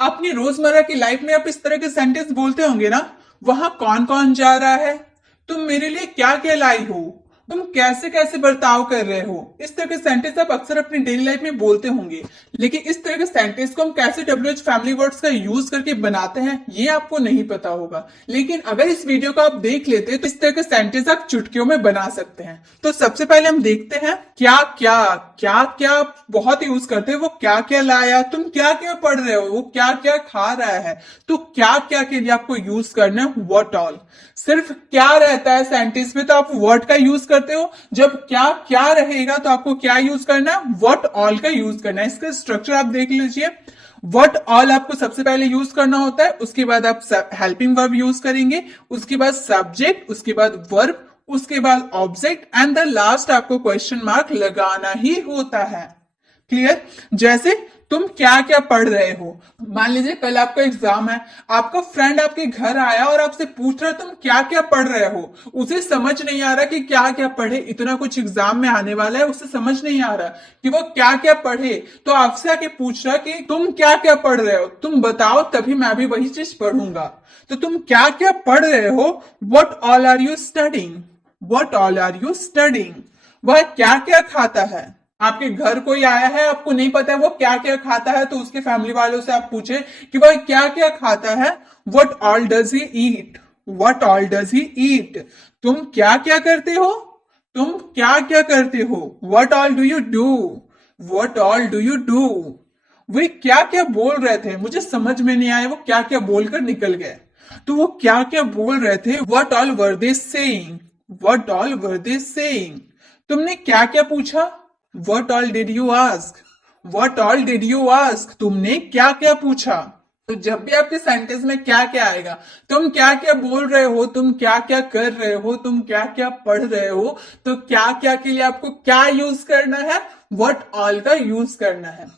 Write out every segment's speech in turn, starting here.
अपनी रोजमर्रा की लाइफ में आप इस तरह के सेंटेंस बोलते होंगे ना। वहां कौन कौन जा रहा है, तुम मेरे लिए क्या क्या लाई हो, तुम कैसे कैसे बर्ताव कर रहे हो, इस तरह के सेंटेंस आप अक्सर अपनी डेली लाइफ में बोलते होंगे। लेकिन इस तरह के सेंटेंस को हम कैसे WH फैमिली वर्ड्स का यूज करके बनाते हैं ये आपको नहीं पता होगा। लेकिन अगर इस वीडियो को आप देख लेते तो इस तरह के सेंटेंस आप चुटकियों में बना सकते हैं। तो सबसे पहले हम देखते हैं क्या क्या। क्या क्या बहुत यूज करते हैं। वो क्या क्या लाया, तुम क्या क्या पढ़ रहे हो, वो क्या क्या खा रहा है। तो क्या क्या के लिए आपको यूज करना है व्हाट ऑल। सिर्फ क्या रहता है सेंटेंस में तो आप व्हाट का यूज करते हो। जब क्या क्या रहेगा तो आपको क्या यूज करना है, व्हाट ऑल का यूज करना है। इसका स्ट्रक्चर आप देख लीजिए। व्हाट ऑल आपको सबसे पहले यूज करना होता है, उसके बाद आप हेल्पिंग वर्ब यूज करेंगे, उसके बाद सब्जेक्ट, उसके बाद वर्ब, उसके बाद ऑब्जेक्ट एंड द लास्ट आपको क्वेश्चन मार्क लगाना ही होता है। क्लियर। जैसे तुम क्या क्या पढ़ रहे हो। मान लीजिए कल आपका एग्जाम है, आपका फ्रेंड आपके घर आया और आपसे पूछ रहा है तुम क्या क्या पढ़ रहे हो। उसे समझ नहीं आ रहा कि क्या क्या पढ़े, इतना कुछ एग्जाम में आने वाला है, उसे समझ नहीं आ रहा कि वो क्या क्या पढ़े। तो आपसे आके पूछ रहा कि तुम क्या क्या पढ़ रहे हो, तुम बताओ तभी मैं भी वही चीज पढ़ूंगा। तो तुम क्या क्या पढ़ रहे हो, what all are you studying, what all are you studying. वह क्या क्या खाता है। आपके घर कोई आया है, आपको नहीं पता है वो क्या क्या खाता है, तो उसके फैमिली वालों से आप पूछे कि वह क्या क्या खाता है। What all does he eat, what all does he eat. तुम क्या क्या करते हो, तुम क्या क्या करते हो। What all do you do, what all do you do. वे क्या क्या बोल रहे थे, मुझे समझ में नहीं आया वो क्या क्या बोलकर निकल गए। तो वो क्या क्या बोल रहे थे, what all were they saying, what all were they saying. तुमने क्या क्या पूछा, what all did you ask, what all did you ask. तुमने क्या क्या पूछा। तो जब भी आपके सेंटेंस में क्या क्या आएगा, तुम क्या क्या बोल रहे हो, तुम क्या क्या कर रहे हो, तुम क्या क्या पढ़ रहे हो, तो क्या क्या के लिए आपको क्या यूज करना है, वट ऑल का यूज करना है।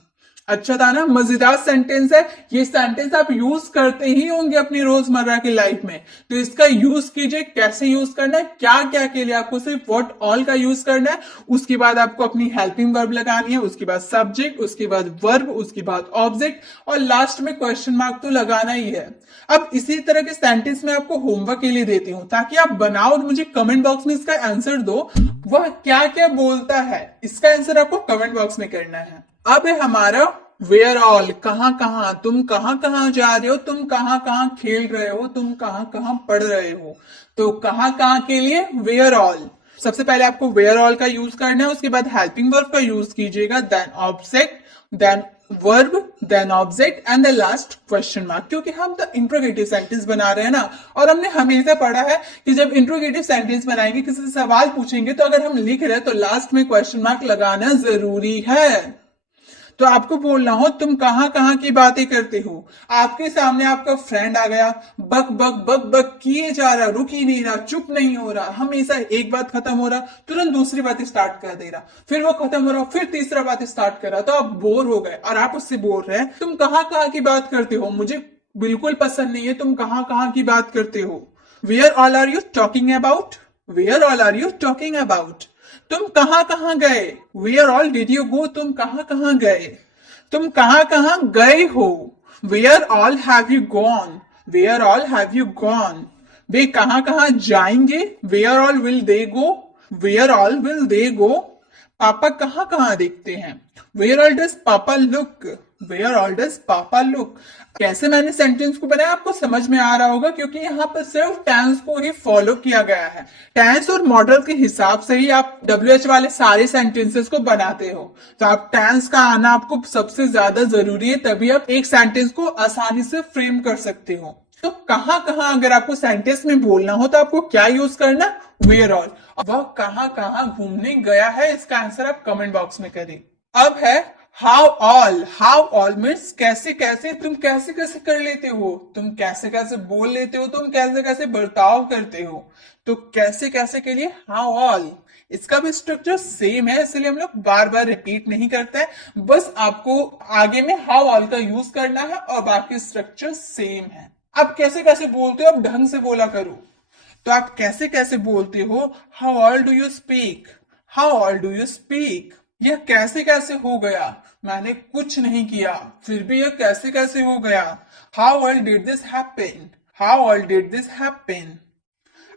अच्छा था ना, मजेदार सेंटेंस है। ये सेंटेंस आप यूज करते ही होंगे अपनी रोजमर्रा की लाइफ में। तो इसका यूज कीजिए। कैसे यूज करना है, क्या क्या के लिए आपको सिर्फ व्हाट ऑल का यूज करना है। उसके बाद आपको अपनी हेल्पिंग वर्ब लगानी है, उसके बाद सब्जेक्ट, उसके बाद वर्ब, उसके बाद ऑब्जेक्ट और लास्ट में क्वेश्चन मार्क तो लगाना ही है। अब इसी तरह के सेंटेंस में आपको होमवर्क के लिए देती हूं ताकि आप बनाओ और मुझे कमेंट बॉक्स में इसका आंसर दो। वह क्या क्या बोलता है, इसका आंसर आपको कमेंट बॉक्स में करना है। अब है हमारा वेयर ऑल। कहां कहां, तुम कहां कहां जा रहे हो, तुम कहां कहां खेल रहे हो, तुम कहां कहां पढ़ रहे हो। तो कहां कहां के लिए वेयर ऑल। सबसे पहले आपको वेयर ऑल का यूज करना है, उसके बाद हेल्पिंग वर्ब का यूज कीजिएगा, then object, then verb, then object and the last question mark. क्योंकि हम तो इंट्रोगेटिव सेंटेंस बना रहे हैं ना, और हमने हमेशा पढ़ा है कि जब इंट्रोगेटिव सेंटेंस बनाएंगे, किसी से सवाल पूछेंगे, तो अगर हम लिख रहे हैं तो लास्ट में क्वेश्चन मार्क लगाना जरूरी है। तो आपको बोलना हो तुम कहां कहां की बातें करते हो। आपके सामने आपका फ्रेंड आ गया, बक बक बक बक किए जा रहा, रुक ही नहीं रहा, चुप नहीं हो रहा, हमेशा एक बात खत्म हो रहा तुरंत दूसरी बात स्टार्ट कर दे रहा, फिर वो खत्म हो रहा फिर तीसरा बात स्टार्ट कर रहा। तो आप बोर हो गए और आप उससे बोल रहे हैं तुम कहां कहां की बात करते हो, मुझे बिल्कुल पसंद नहीं है तुम कहां कहां की बात करते हो। Where all are you talking about, where all are you talking about. तुम कहां कहां गए, where all did you go, तुम कहां कहां गए। तुम कहां कहां गए हो, where all have you gone, where all have you gone. वे कहां कहां जाएंगे, where all will they go, where all will they go. पापा कहां कहां देखते हैं, where all does papa look, where all does papa look. कैसे मैंने सेंटेंस को बनाया आपको समझ में आ रहा होगा, क्योंकि यहाँ पर सिर्फ टेंस को ही फॉलो किया गया है। टेंस और मॉडल के हिसाब से ही आप WH वाले सारे सेंटेंसेस को बनाते हो। तो आप टेंस का आना आपको सबसे ज्यादा जरूरी है, तभी आप एक सेंटेंस को आसानी से फ्रेम कर सकते हो। तो कहां कहां अगर आपको सेंटेंस में बोलना हो तो आपको क्या यूज करना, वेयर ऑल। वह कहां कहां घूमने गया है, इसका आंसर आप कमेंट बॉक्स में करें। अब है how all. How all means कैसे कैसे, तुम कैसे कैसे कर लेते हो, तुम कैसे कैसे बोल लेते हो, तुम कैसे कैसे बर्ताव करते हो। तो कैसे कैसे के लिए हाउ ऑल। इसका भी स्ट्रक्चर सेम है, इसलिए हम लोग बार बार रिपीट नहीं करते हैं, बस आपको आगे में हाउ ऑल का यूज करना है और बाकी स्ट्रक्चर सेम है। आप कैसे कैसे बोलते हो, आप ढंग से बोला करो। तो आप कैसे कैसे बोलते हो, how all do you speak, how all do you speak. यह कैसे कैसे हो गया? मैंने कुछ नहीं किया, फिर भी यह कैसे कैसे हो गया? How all did this happen? How all did this happen?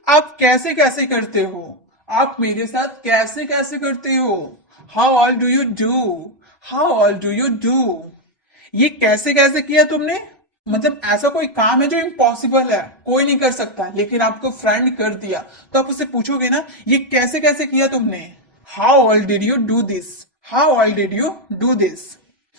आप कैसे कैसे करते हो? आप मेरे साथ कैसे कैसे करते हो? How all do you do? How all do you do? ये कैसे कैसे किया तुमने? मतलब ऐसा कोई काम है जो इम्पॉसिबल है, कोई नहीं कर सकता, लेकिन आपको फ्रेंड कर दिया, तो आप उससे पूछोगे ना ये कैसे कैसे किया तुमने? How all did you do this? How all did you do this?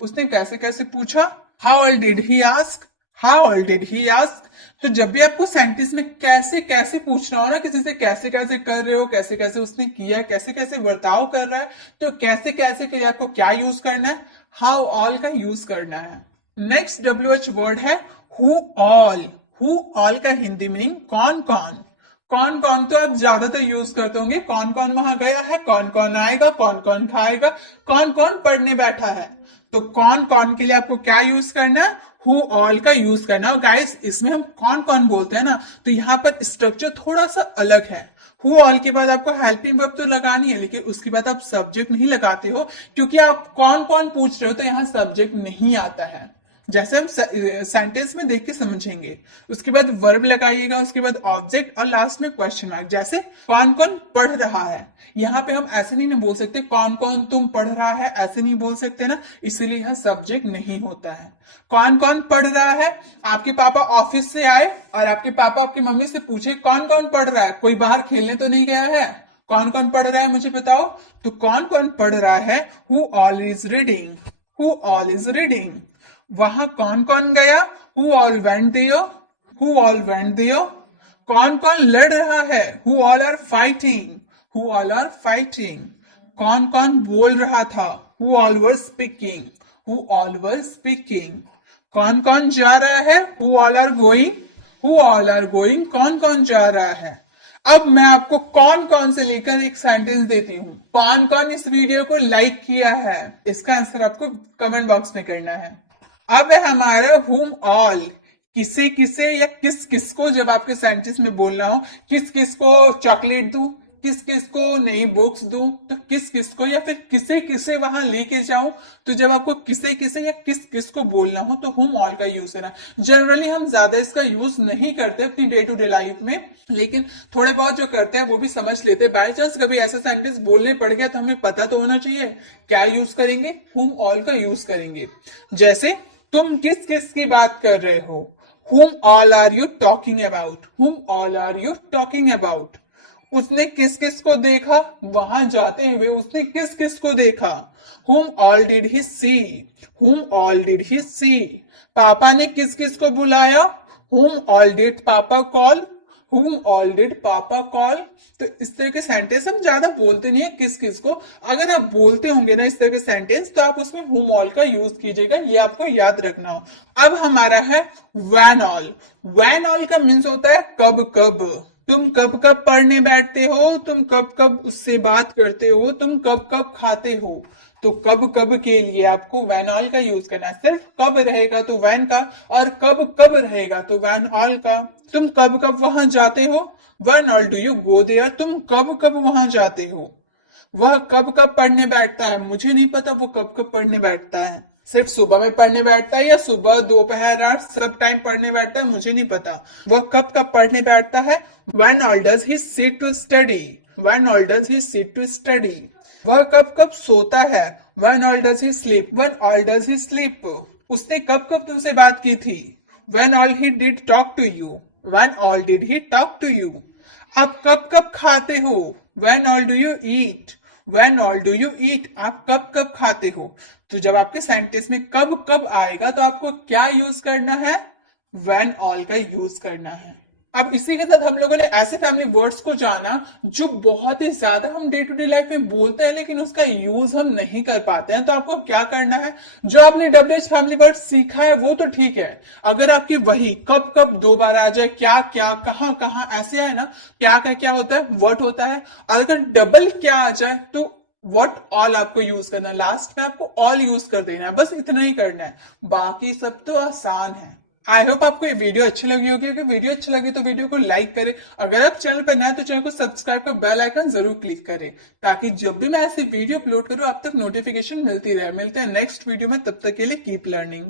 उसने कैसे कैसे पूछा? How all did he ask? How all did he ask? तो जब भी आपको सेंटेंस में कैसे कैसे पूछना हो ना, किसी से कैसे कैसे कर रहे हो, कैसे कैसे उसने किया, कैसे कैसे बर्ताव कर रहा है, तो कैसे कैसे के लिए आपको क्या यूज करना है? हाउ ऑल का यूज करना है। नेक्स्ट WH वर्ड है हु ऑल। हु ऑल का हिंदी मीनिंग कौन कौन। कौन कौन तो आप ज्यादातर यूज करते होंगे, कौन कौन वहां गया है, कौन कौन आएगा, कौन कौन खाएगा, कौन कौन पढ़ने बैठा है। तो कौन कौन के लिए आपको क्या यूज करना है? हु ऑल का यूज करना है। गाइस इसमें हम कौन कौन बोलते हैं ना, तो यहाँ पर स्ट्रक्चर थोड़ा सा अलग है। हु ऑल के बाद आपको हेल्पिंग वर्ब तो लगानी है, लेकिन उसके बाद आप सब्जेक्ट नहीं लगाते हो, क्योंकि आप कौन कौन पूछ रहे हो तो यहाँ सब्जेक्ट नहीं आता है। जैसे हम सेंटेंस में देख के समझेंगे, उसके बाद वर्ब लगाइएगा, उसके बाद ऑब्जेक्ट और लास्ट में क्वेश्चन मार्क। जैसे कौन कौन पढ़ रहा है, यहाँ पे हम ऐसे नहीं ना बोल सकते कौन कौन तुम पढ़ रहा है, ऐसे नहीं बोल सकते ना, इसीलिए यह सब्जेक्ट नहीं होता है। कौन कौन पढ़ रहा है? आपके पापा ऑफिस से आए और आपके पापा आपकी मम्मी से पूछे कौन कौन पढ़ रहा है, कोई बाहर खेलने तो नहीं गया है, कौन कौन पढ़ रहा है मुझे बताओ। तो कौन कौन पढ़ रहा है? Who all is reading. Who all is reading. वहां कौन कौन गया? Who all went there. Who all went there. कौन कौन लड़ रहा है? Who all are fighting. Who all are fighting. कौन कौन बोल रहा था? Who all were speaking. Who all were speaking. कौन कौन जा रहा है? Who all are going. Who all are going. कौन कौन जा रहा है? अब मैं आपको कौन कौन से लेकर एक सेंटेंस देती हूँ। कौन कौन इस वीडियो को लाइक किया है, इसका आंसर आपको कमेंट बॉक्स में करना है। अब है हमारा हुम ऑल। किसे किसे या किस किस को जब आपके सेंटेंस में बोलना हो, किस किस को चॉकलेट दूं, किस किस को नई बुक्स दूं, तो किस किस को या फिर किसे किसे वहां लेके जाऊं, तो जब आपको किसे किसे या किस किस को बोलना हो तो हुम ऑल का यूज करना। जनरली हम ज्यादा इसका यूज नहीं करते अपनी डे टू डे लाइफ में, लेकिन थोड़े बहुत जो करते हैं वो भी समझ लेते हैं। बाई चांस कभी ऐसा सेंटेंस बोलने पड़ गया तो हमें पता तो होना चाहिए क्या यूज करेंगे, हुम ऑल का यूज करेंगे। जैसे तुम किस किस की बात कर रहे हो? Whom all are you talking about? Whom all are you talking about? उसने किस किस को देखा? वहां जाते हुए उसने किस किस को देखा? Whom all did he see? Whom all did he see? पापा ने किस किस को बुलाया? Whom all did पापा call? Whom all did पापा call? तो इस तरह के सेंटेंस हम ज्यादा बोलते नहीं है किस किस को। अगर आप बोलते होंगे ना इस तरह के सेंटेंस, तो आप उसमें whom all का यूज कीजिएगा, ये आपको याद रखना हो। अब हमारा है when all। when all का मीन्स होता है कब कब। तुम कब कब पढ़ने बैठते हो, तुम कब कब उससे बात करते हो, तुम कब कब खाते हो। तो कब कब के लिए आपको when all का यूज करना है। सिर्फ कब रहेगा तो when का, और कब कब रहेगा तो when all का। तुम कब कब वहां जाते हो? when all do you go there? तुम कब कब वहां जाते हो? वह कब कब पढ़ने बैठता है? मुझे नहीं पता वो कब कब पढ़ने बैठता है। सिर्फ सुबह में पढ़ने बैठता है या सुबह दोपहर रात सब टाइम पढ़ने बैठता है, मुझे नहीं पता। वह कब कब पढ़ने बैठता है? when all does he sit to study? when all does he sit to study? वह कब कब सोता है? when all does he sleep? when all does he sleep? उसने कब कब तुमसे बात की थी? when all he did talk to you? when all did he talk to you? आप कब कब खाते हो? when all do you eat? when all do you eat? आप कब कब खाते हो? तो जब आपके सेंटेंस में कब कब आएगा तो आपको क्या यूज करना है? when all का यूज करना है। अब इसी के साथ हम लोगों ने ऐसे फैमिली वर्ड्स को जाना जो बहुत ही ज्यादा हम डे टू डे लाइफ में बोलते हैं लेकिन उसका यूज हम नहीं कर पाते हैं। तो आपको क्या करना है, जो आपने WH फैमिली वर्ड सीखा है वो तो ठीक है, अगर आपकी वही कब कब दो बार आ जाए, क्या क्या कहां कहां ऐसे आए ना, क्या होता है व्हाट होता है, अगर डबल क्या आ जाए तो व्हाट ऑल आपको यूज करना है, लास्ट में आपको ऑल यूज कर देना है, बस इतना ही करना है, बाकी सब तो आसान है। आई होप आपको ये वीडियो अच्छी लगी होगी। अगर वीडियो अच्छी लगी तो वीडियो को लाइक करें। अगर आप चैनल पर नए हैं तो चैनल को सब्सक्राइब कर बेल आइकन जरूर क्लिक करें, ताकि जब भी मैं ऐसी वीडियो अपलोड करूं आप तक नोटिफिकेशन मिलती रहे। मिलते हैं नेक्स्ट वीडियो में, तब तक के लिए कीप लर्निंग।